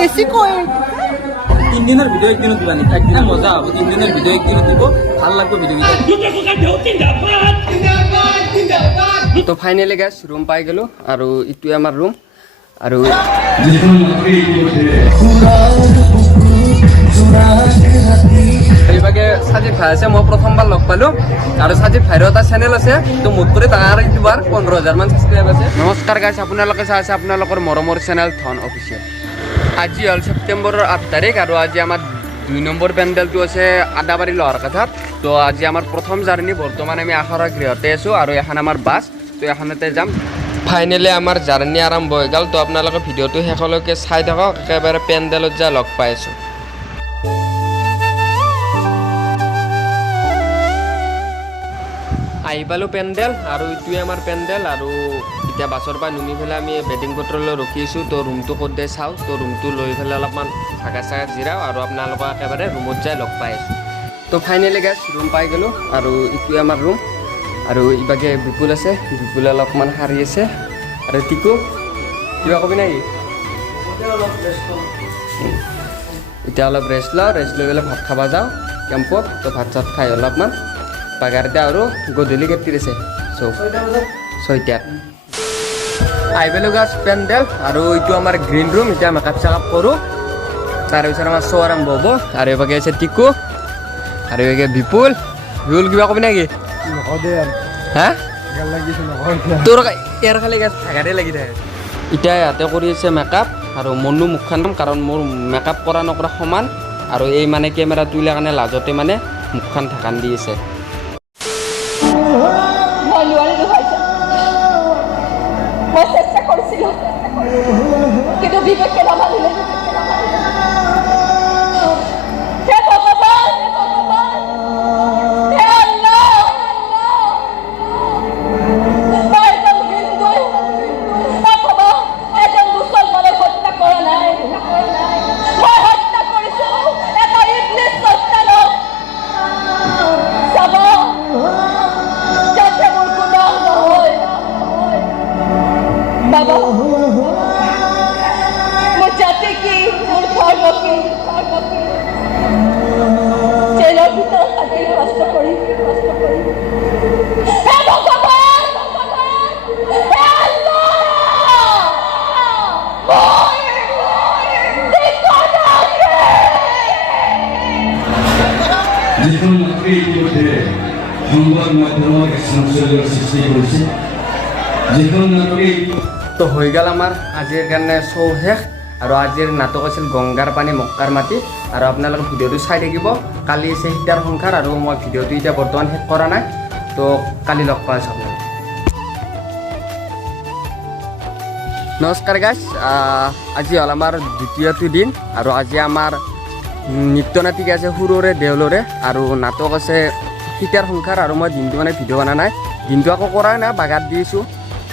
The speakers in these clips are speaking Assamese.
বেশি কয় 3 দিনের ভিডিও একদিনও দিবা নি একদিনে মজা হবে 3 দিনের ভিডিও একদিনও দিব ভাল লাগবে ভিডিও তো ফাইনালি গাইস রুম পাই গেলো আৰু ইটোৱে আমাৰ ৰুম আৰু এইভাগে সাজিদ ভাই আছে মই প্ৰথমবাৰ লগ পালো আৰু সাজিদ ভাইৰ এটা চেনেল আছে তো মোট কৰি তাৰ ইউটিউবাৰ 15,000 মান সাবস্ক্ৰাইব আছে নমস্কাৰ গাইস আপোনালোকে চাই আছে আপোনালোকৰ মৰমৰ চেনেল ধন অফিচিয়েল আজি হ'ল ছেপ্টেম্বৰৰ 8 তাৰিখ আৰু আজি আমাৰ 2 নম্বৰ পেণ্ডেলটো আছে আদাবাৰী লোহাৰ কাঠাত তো আজি আমাৰ প্ৰথম জাৰ্নি বৰ্তমান আমি আখৰা গৃহতে আছো আৰু এখন আমাৰ বাছ তো এখনতে যাম ফাইনেলি আমাৰ জাৰ্নি আৰম্ভ হৈ গ'ল তো আপোনালোকে ভিডিঅ'টো শেষলৈকে চাই থাকক একেবাৰে পেণ্ডেলত যা লগ পাই আছো আহি পালোঁ পেণ্ডেল আৰু ইটোৱে আমাৰ পেণ্ডেল আৰু এতিয়া বাছৰ পৰা নুমি পেলাই আমি বেডিং পত্ৰলৈ ৰখি আছোঁ তো ৰুমটো ক'ত দিয়ে চাওঁ তো ৰুমটো লৈ পেলাই অলপমান জাগা চাগা জিৰাওঁ আৰু আপোনালোকক একেবাৰে ৰুমত যাই লগ পাই আছোঁ তো ফাইনেলি গাইছ ৰুম পাই গ'লোঁ আৰু ইটোৱে আমাৰ ৰুম আৰু ইভাগে বিপুল আছে বিপুলে অলপমান সাৰি আছে আৰু টিকু কিবা কবি নেকি এতিয়া অলপ ৰেষ্ট লওঁ ৰেষ্ট লৈ পেলাই ভাত খাব যাওঁ কেম্পত তো ভাত চাত খাই অলপমান বাগাৰ দিয়া আৰু গধূলি কেইটাত আছে 6টাত আহি পেলোঁ গাছ পেণ্ডেল আৰু এইটো আমাৰ গ্ৰীণ ৰুম এতিয়া মেকআপ চেকআপ কৰোঁ তাৰপিছত আমাৰ শ্ব' আৰম্ভ হ'ব আৰু এইভাগে আছে টিকু আৰু এইভাগে বিপুল বিপুল কিবা কবি নেকি হা তোৰ ইয়াৰ খালি গাছ ভাগাৰে লাগি থাকে এতিয়া ইয়াতে কৰি আছে মেকআপ আৰু মনো মুখখন কাৰণ মোৰ মেকআপ কৰা নকৰা সমান আৰু এই মানে কেমেৰা তুলিলে কাৰণে লাজতে মানে মুখখন ঢাকান দি আছে মই চেষ্টা কৰিছিলো কিন্তু বিবেকে নামানিলে बाबा मैं चाहते कि चलो भी तो कष्ट करी সংবাদ মাধ্যমৰ সংশ্লেষৰ সৃষ্টি কৰিছে যিখন নাটকে তো হৈ গ'ল আমাৰ আজিৰ কাৰণে শ্ব' শেষ আৰু আজিৰ নাটক আছিল গংগাৰ পানী মক্কাৰ মাটি আৰু আপোনালোকে ভিডিঅ'টো চাই থাকিব কালি আছে সীতাৰ সংসাৰ আৰু মই ভিডিঅ'টো এতিয়া বৰ্তমান শেষ কৰা নাই তো কালি লগ পাই আছোঁ আপোনালোক নমস্কাৰ গাইছ আজি হ'ল আমাৰ দ্বিতীয়টো দিন আৰু আজি আমাৰ নৃত্য নাটিক আছে সুৰৰে দেউলৰে আৰু নাটক আছে সীতাৰ সংসাৰ আৰু মই দিনটো মানে ভিডিঅ' বনা নাই দিনটো আকৌ কৰা নাই বাগাত দিছোঁ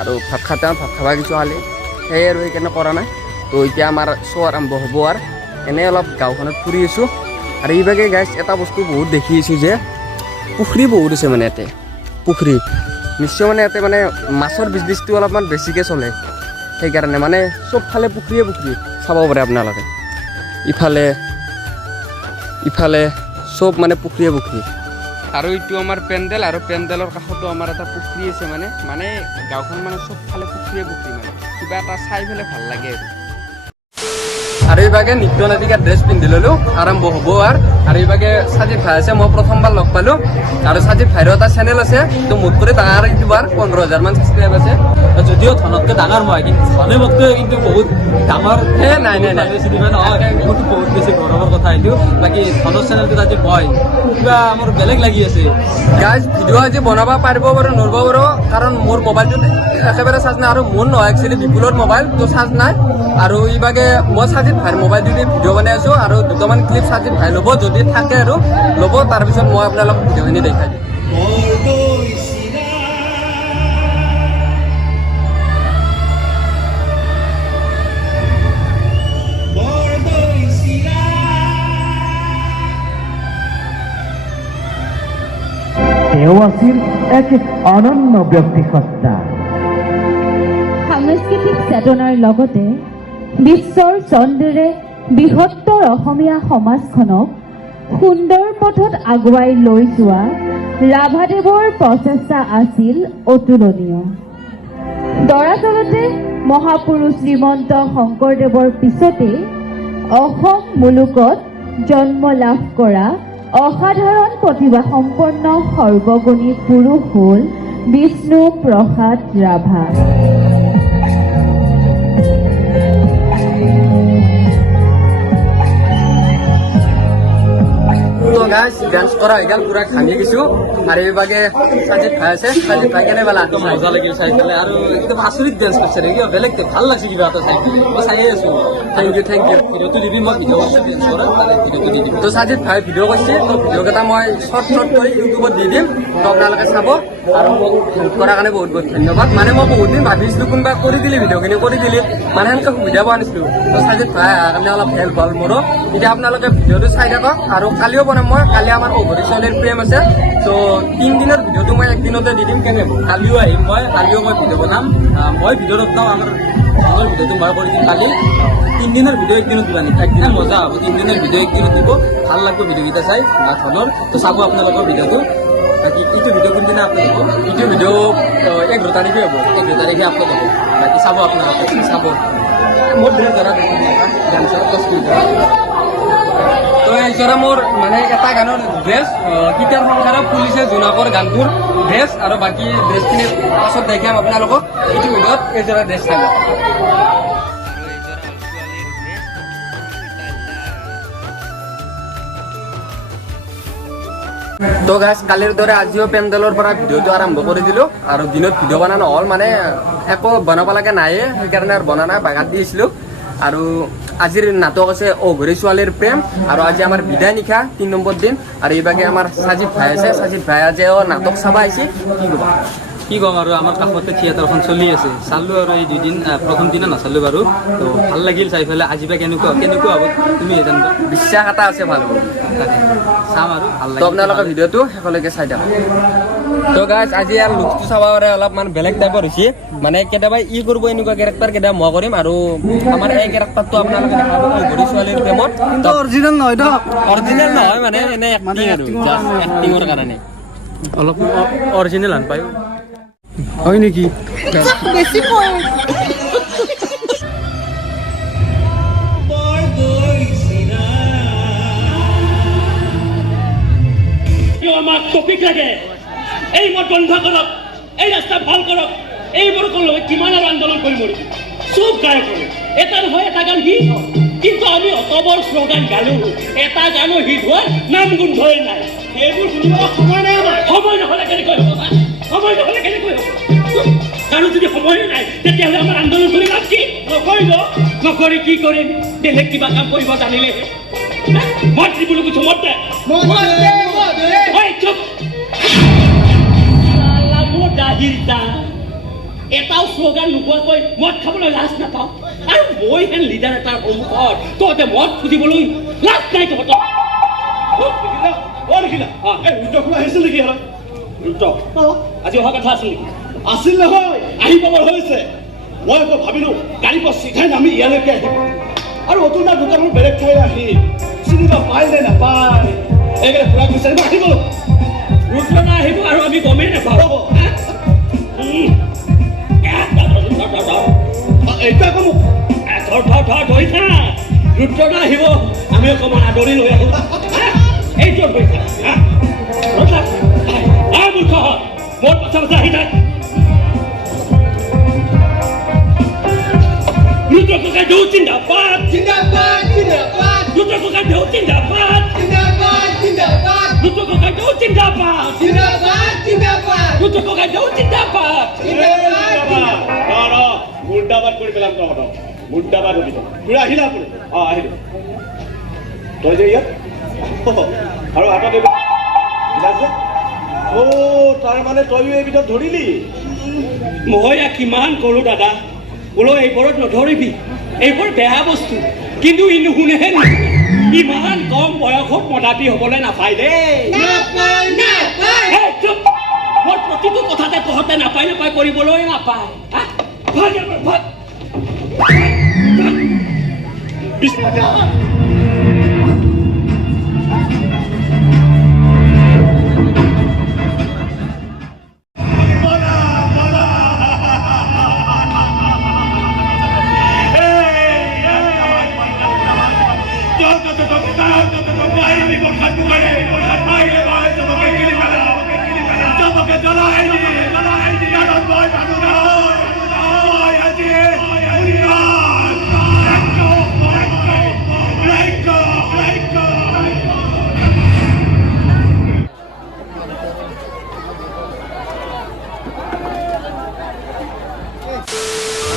আৰু ভাত খাব গৈছোঁ খালি সেয়ে আৰু সেইকাৰণে কৰা নাই তো এতিয়া আমাৰ শ্ব' আৰম্ভ হ'ব আৰু এনেই অলপ গাঁওখনত ফুৰি আছোঁ আৰু এইভাগে গাইছ এটা বস্তু বহুত দেখি আছোঁ যে পুখুৰী বহুত আছে মানে ইয়াতে পুখুৰী নিশ্চয় মানে ইয়াতে মানে মাছৰ বিজনেছটো অলপমান বেছিকৈ চলে সেইকাৰণে মানে চবফালে পুখুৰী চাব পাৰে আপোনালোকে ইফালে চব মানে পুখুৰী আৰু এইটো আমাৰ পেণ্ডেল আৰু পেণ্ডেলৰ কাষতো আমাৰ এটা পুখুৰী আছে মানে গাঁওখন মানে চবফালে পুখুৰী মানে কিবা এটা চাই পেলাই ভাল লাগে আৰু এইভাগে নৃত্য নাটিকা ড্ৰেছ পিন্ধি ল'লোঁ আৰম্ভ হ'ব আৰু এইভাগে সাজিদ ভাই আছে মই প্ৰথমবাৰ লগ পালোঁ আৰু সাজিদ ভাইৰ এটা চেনেল আছে তো মোট কৰি তাৰ ইউটিউবাৰ 15,000 মান সাবস্ক্ৰাইব আছে যদিও ধনতকৈ ডাঙৰ মই কিন্তু ধনে মোতকৈ কিন্তু বহুত ডাঙৰ নাই চিনেমা নহয় বহুত বেছি গৌৰৱৰ কথা এইটো বাকী ধনৰ চেনেলটোত আজি মই কিবা মোৰ বেলেগ লাগি আছে গাইজ ভিডিঅ' আজি বনাব পাৰিব বাৰু নোৱাৰিব বাৰু কাৰণ মোৰ মোবাইলটোত একেবাৰে চাৰ্জ নাই আৰু মোৰ নহয় একচুৱেলি বিপুলৰ মোবাইল তো চাৰ্জ নাই আৰু এইভাগে মই সাজিদ ভাইৰ মোবাইলটো দি ভিডিঅ' বনাই আছোঁ আৰু দুটামান ক্লিপ সাজিদ ভাই ল'ব যদি থাকে আৰু ল'ব তাৰপিছত মই আপোনালোকক ভিডিঅ'খিনি দেখাই দিম তেওঁ আছিল এক অনন্য ব্যক্তিসত্তা সাংস্কৃতিক চেতনাৰ লগতে বিশ্বৰ চন্দ্ৰেৰে বৃহত্তৰ অসমীয়া সমাজখনক সুন্দৰ পথত আগুৱাই লৈ যোৱা ৰাভাদেৱৰ প্ৰচেষ্টা আছিল অতুলনীয়। দৰাচলতে মহাপুৰুষ শ্ৰীমন্ত শংকৰদেৱৰ পিছতে অসম মুলুকত জন্ম লাভ কৰা অসাধাৰণ প্ৰতিভা সম্পন্ন সৰ্বগুণী পুৰুষ হ'ল বিষ্ণু প্ৰসাদ ৰাভা। তো গাইজ ডান্স কৰা হৈ গ'ল, পুৰা ঘামি গৈছোঁ। আৰু এইভাগে সাজিত ভাই আছে, সাজিত ভাই কেনে পালা? একদম মজা লাগিল চাই পেলাই আৰু একদম আচৰিত ডেন্স কৰিছে ৰে, কিবা বেলেগ ভাল লাগছে কিবা এটা চাই পেলাই। মই চাইয়ে আছোঁ। Thank you thank you. ভিডিঅ'টো দিবি, মই ভিডিঅ' কৰিছোঁ ডেন্স কৰা, তাৰে ভিডিঅ'টো দি দিম। তো সাজিত ভাই ভিডিঅ' কৰিছে, তো ভিডিঅ'কেইটা মই শ্বৰ্ট কৰি ইউটিউবত দি দিম, তো আপোনালোকে চাব। আৰু মোক হেল্প কৰাৰ কাৰণে বহুত বহুত ধন্যবাদ। মানে মই বহুত দিন ভাবিছিলোঁ কোনোবা কৰি দিলি ভিডিঅ'খিনি, কৰি দিলি মানে সেনেকৈ সুবিধা পোৱা নাছিলোঁ। তো সাজিত ভাই অহাৰ কাৰণে অলপ হেল্প হ'ল মোৰো। এতিয়া আপোনালোকে ভিডিঅ'টো চাই থাকক। আৰু কালিও বনাম মই, কালি আমাৰ অঘৰী ছোৱালীৰ প্ৰেম আছে। তো 3 দিনৰ ভিডিঅ'টো মই একদিনতে দি দিম। কেনে কালিও আহিম মই, কালিও মই ভিডিঅ' বনাম। মই ভিডিঅ' নবনাওঁ, আমাৰ ভিডিঅ'টো মই কৰি দিম কালি। 3 দিনৰ ভিডিঅ' একদিনত দিবা নেকি? একদিনত মজা হ'ব। 3 দিনৰ ভিডিঅ' একদিনত দিব, ভাল লাগিব ভিডিঅ'কেইটা চাই নাট হলৰ। তো চাব আপোনালোকৰ ভিডিঅ'টো। বাকী এইটো ভিডিঅ' কোনদিনা আপলোড হ'ব? এইটো ভিডিঅ' 11 তাৰিখে হ'ব। 11 তাৰিখে আপলোড হ'ব। বাকী চাব আপোনালোকে, চাব। মোৰ ড্ৰেছ ধৰা ডান্সৰ কষ্ট। তো এইযোৰা মোৰ মানে এটা গানৰ ড্ৰেছ, গীতাৰ সংসাৰত পুলিচে জোনাকৰ গানটোৰ ড্ৰেছ। আৰু বাকী ড্ৰেছখিনি পাছত দেখাম আপোনালোকক। এইটো ভিডিঅ'ত এইযোৰা ড্ৰেছ চাব। তো গাইজ কালিৰ দৰে আজিও পেণ্ডেলৰ পৰা ভিডিঅ'টো আৰম্ভ কৰি দিলোঁ। আৰু দিনত ভিডিঅ' বনা নহ'ল, মানে একো বনাব লাগে নায়ে, সেইকাৰণে আৰু বনা নাই, বাগাত দিছিলোঁ। আৰু আজিৰ নাটক আছে অঘৰী ছোৱালীৰ প্ৰেম। আৰু আজি আমাৰ বিদায় নিশা 3 নম্বৰ দিন। আৰু এইভাগে আমাৰ সাজিত ভাই আছে, সাজিত ভাই আজি নাটক চাব আহিছে। কি ক'বা? কি ক'ম আৰু, আমাৰ কাষতে থিয়েটাৰখন চলি আছে, চালোঁ আৰু এই 2 দিন। প্ৰথম দিনা নাচালোঁ বাৰু, তো ভাল লাগিল চাই পেলাই। আজি বা কেনেকুৱা হ'ব তুমি জানিবা। বিশ্বাস এটা আছে ভাল হ'ব। চাম আৰু ভাল তো লাগে। আপোনালোকে ভিডিঅ'টো শেষলৈকে চাই থাকক। তো গাইজ আজি ইয়াৰ লুকটো চাব পাৰে অলপমান বেলেগ টাইপৰ হৈছে। মানে কেতিয়াবা ই কৰিব এনেকুৱা কেৰেক্টাৰ, কেতিয়াবা মই কৰিম। আৰু আমাৰ এই কেৰেক্টাৰটো আপোনালোকে দেখাব অঘৰী ছোৱালীৰ প্ৰেমত। কিন্তু অৰিজিনেল নহয় ন? অৰিজিনেল নহয়, মানে এনে এক্টিং আৰু জাষ্ট এক্টিঙৰ কাৰণে অলপ অৰিজিনেল হান পায়। হয় নেকি? বেছি কয়। আমাক টপিক লাগে, এই মত বন্ধ কৰক, এই ৰাস্তা ভাল কৰক। এইবোৰক লৈ কিমান আৰু আন্দোলন কৰি মৰিছো। চব গায় কৰে, এটা নহয় এটা গান হিট হয়। কিন্তু আমি অতবৰ শ্লোগান গালো, এটা গানো হিট হোৱাৰ নাম গোন্ধই নাই। সেইবোৰ শুনিব সময় নাই আমাৰ। সময় নহ'লে কেনেকৈ হ'ব? সময় নহ'লে কেনেকৈ হ'ব? কাৰো যদি সময় নাই, তেতিয়াহ'লে আমাৰ আন্দোলন কৰি লাভ কি? নকৰি কি কৰিম? বেলেগ কিবা কাম কৰিব জানিলেহে। মদ বুলি কৈছো, মদ দে। এটাও শ্লোগান নোপোৱাকৈ মদ খাবলৈ লাজ নাপাওঁ। আৰু মই হেন লিডাৰ এটাৰ সন্মুখত তহঁতে মদ খুজিবলৈ লাজ নাই তহঁতৰ। আহিছিল নেকি? আজি অহা কথা আছিল নেকি? আছিল নহয়, আহি পাবৰ হৈছে। মই আকৌ ভাবিলো গাড়ীৰ পৰা চিধাই নামি ইয়ালৈকে আহিম। আৰু অতুল দাৰ দোকানৰ বেলেগ ঠাই আহি চিনিব পায় নে নাপায়, এইকাৰণে ফুৰা বিচাৰিব আহিব। ৰুদ্ৰদা আহিব আৰু আমি গমেই নাপাওঁ। এইটো আকৌ মোক ৰুদ্ৰদা আহিব, আমি অকণমান আদৰি লৈ আহো। এইটো ধৰিছা মূৰ্খ মোৰ পাছা পাছা আহি থাক। ৰুদ্ৰ ককাই দেউ জিন্দাবাদ, জিন্দাবাদ, জিন্দাবাদ। ৰুদ্ৰ ককাই দেউ জিন্দাবাদ, জিন্দাবাদ, জিন্দাবাদ। ৰুদ্ৰ ককাই দেউ জিন্দাবাদ, জিন্দাবাদ, জিন্দাবাদ। ৰুদ্ৰ ককাই দেউ জিন্দাবাদ, জিন্দাবাদ। মুৰ্দাবাদ কৰি পেলাম তহঁতক, মুৰ্দাবাদ হৈ যাব। তোৰ আহিলা আপুনি? আহিলো। তই যে ইয়াত আৰু হাতত তাৰ মানে তয়ো এইবিধত ধৰিলি? মই কিমান কৰো দাদা, বোলো এইবোৰত নধৰিবি, এইবোৰ বেয়া বস্তু। কিন্তু ই নুশুনেহে। ইমান কম বয়সত মদাপি হবলৈ নাপায় দেই। মোৰ প্ৰতিটো কথাতে তহঁতে নাপায় কৰিবলৈ নাপায়।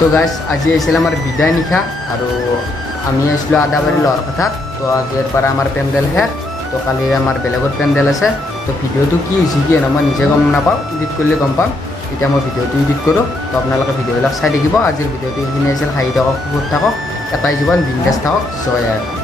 তো গাইজ আজি আহিছিল আমাৰ বিদায় নিশা আৰু আমি আহিছিলোঁ আদাবাৰী লোৱাৰ কথাত তো আজিৰ পৰা আমাৰ পেণ্ডেল শেষ তো কালি আমাৰ বেলেগত পেণ্ডেল আছে তো ভিডিঅ'টো কি হৈছে কি নহয় মই নিজে গম নাপাওঁ এডিট কৰিলে গম পাম তেতিয়া মই ভিডিঅ'টো এডিট কৰোঁ তো আপোনালোকে ভিডিঅ'বিলাক চাই থাকিব আজিৰ ভিডিঅ'টো এইখিনি আছিল হাঁহি থাকক সুখত থাকক এটাই জীৱন বিন্দাছ থাকক জয় আই